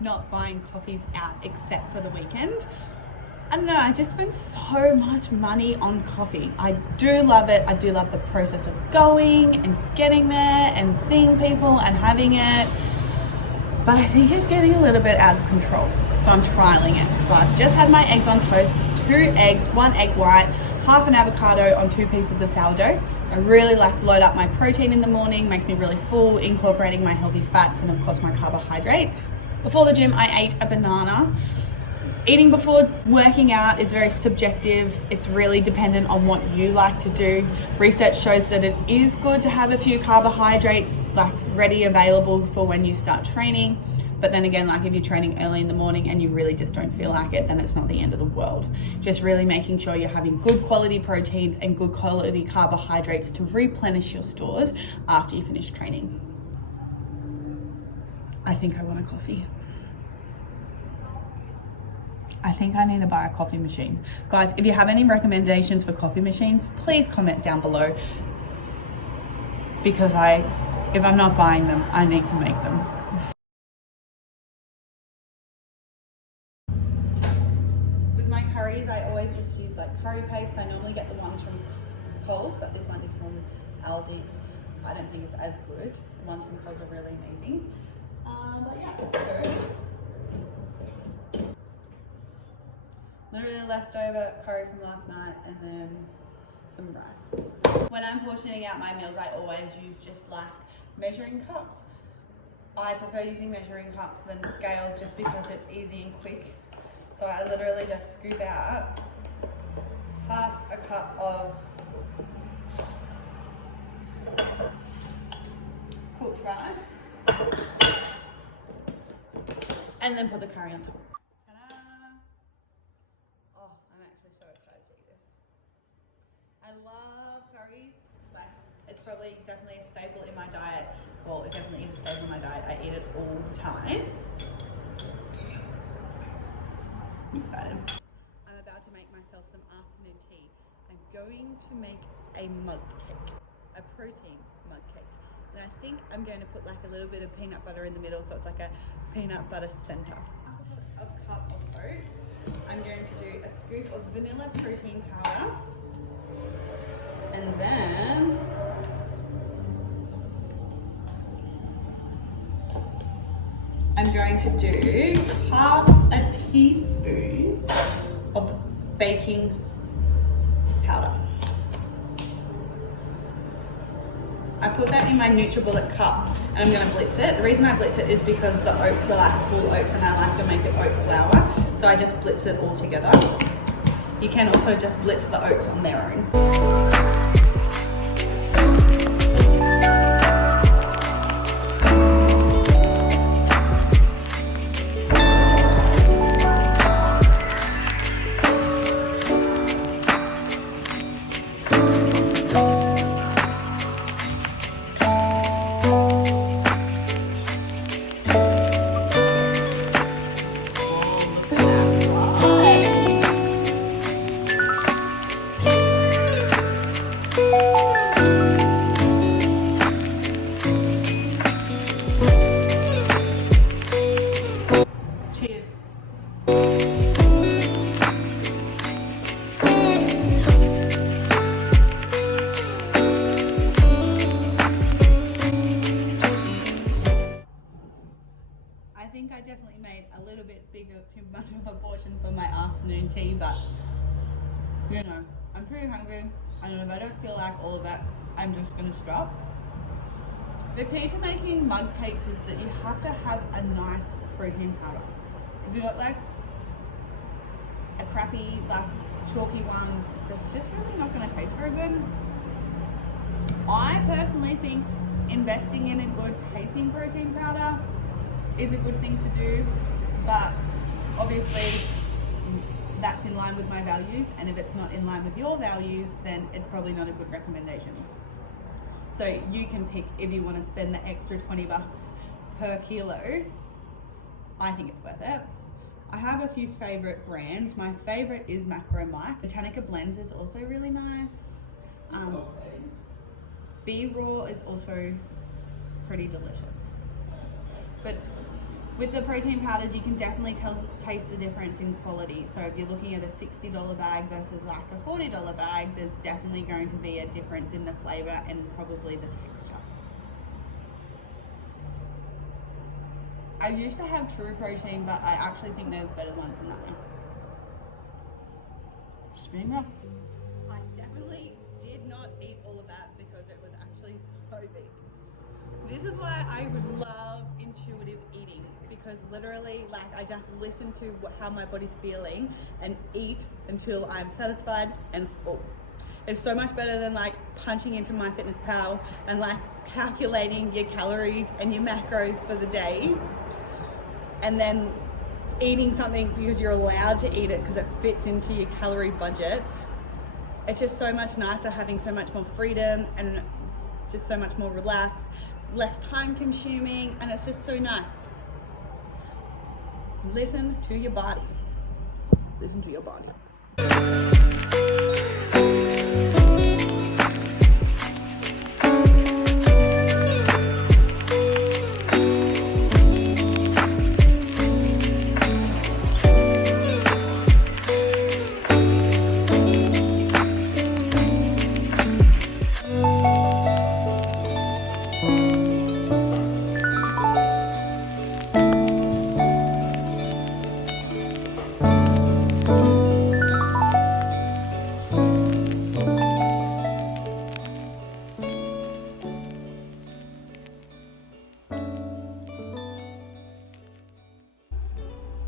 Not buying coffees out except for the weekend. I don't know, I just spend so much money on coffee. I do love it. I do love the process of going and getting there and seeing people and having it. But I think it's getting a little bit out of control. So I'm trialing it. So I've just had my eggs on toast, 2 eggs, 1 egg white, half an avocado on 2 pieces of sourdough. I really like to load up my protein in the morning, makes me really full, incorporating my healthy fats and of course my carbohydrates. Before the gym, I ate a banana. Eating before working out is very subjective. It's really dependent on what you like to do. Research shows that it is good to have a few carbohydrates like ready available for when you start training. But then again, like if you're training early in the morning and you really just don't feel like it, then it's not the end of the world. Just really making sure you're having good quality proteins and good quality carbohydrates to replenish your stores after you finish training. I think I want a coffee. I think I need to buy a coffee machine. Guys, if you have any recommendations for coffee machines, please comment down below. Because if I'm not buying them, I need to make them. With my curries, I always just use like curry paste. I normally get the ones from Coles, but this one is from Aldi's. I don't think it's as good. The ones from Coles are really amazing. But yeah, so literally leftover curry from last night and then some rice. When I'm portioning out my meals, I always use just like measuring cups. I prefer using measuring cups than scales just because it's easy and quick. So I literally just scoop out half a cup of cooked rice and then put the curry on top. Ta-da! Oh, I'm actually so excited to eat this. I love curries. Like, it's probably definitely a staple in my diet. Well, it definitely is a staple in my diet. I eat it all the time. I'm excited. I'm about to make myself some afternoon tea. I'm going to make a mug cake, a protein mug cake. And I think I'm going to put like a little bit of peanut butter in the middle, so it's like a peanut butter center. A cup of oats. I'm going to do a scoop of vanilla protein powder. And then I'm going to do half a teaspoon of baking powder. I put that in my NutriBullet cup and I'm going to blitz it. The reason I blitz it is because the oats are like full oats and I like to make it oat flour. So I just blitz it all together. You can also just blitz the oats on their own. afternoon tea, but you know, I'm pretty hungry, and if I don't feel like all of that, I'm just gonna stop. The key to making mug cakes is that you have to have a nice protein powder. If you've got like a crappy, like chalky one, that's just really not gonna taste very good. I personally think investing in a good tasting protein powder is a good thing to do, but obviously that's in line with my values, and if it's not in line with your values, then it's probably not a good recommendation. So you can pick if you want to spend the extra 20 bucks per kilo. I think it's worth it. I have a few favorite brands. My favorite is Macro Mike. Botanica Blends is also really nice. B Raw is also pretty delicious. But with the protein powders, you can definitely taste the difference in quality. So if you're looking at a $60 bag versus like a $40 bag, there's definitely going to be a difference in the flavor and probably the texture. I used to have True Protein, but I actually think there's better ones than that one. Just being real. I definitely did not eat all of that because it was actually so big. This is why I would love intuitive eating, because literally, like, I just listen to how my body's feeling and eat until I'm satisfied and full. It's so much better than like punching into MyFitnessPal and like calculating your calories and your macros for the day and then eating something because you're allowed to eat it because it fits into your calorie budget. It's just so much nicer having so much more freedom and just so much more relaxed, less time consuming, and it's just so nice. Listen to your body. Listen to your body.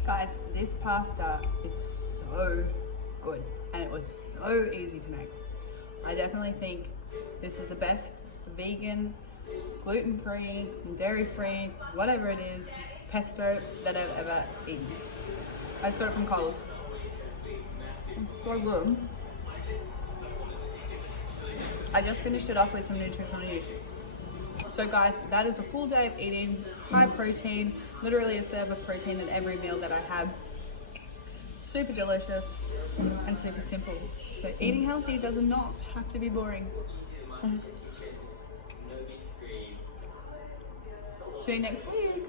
Guys, this pasta is so good and it was so easy to make. I definitely think this is the best vegan, gluten-free, dairy-free, whatever it is, pesto that I've ever eaten. I just got it from Coles. It's so good. I just finished it off with some nutritional yeast. So guys, that is a full day of eating, high protein, literally a serve of protein in every meal that I have. Super delicious and super simple. So eating healthy does not have to be boring. See you next week.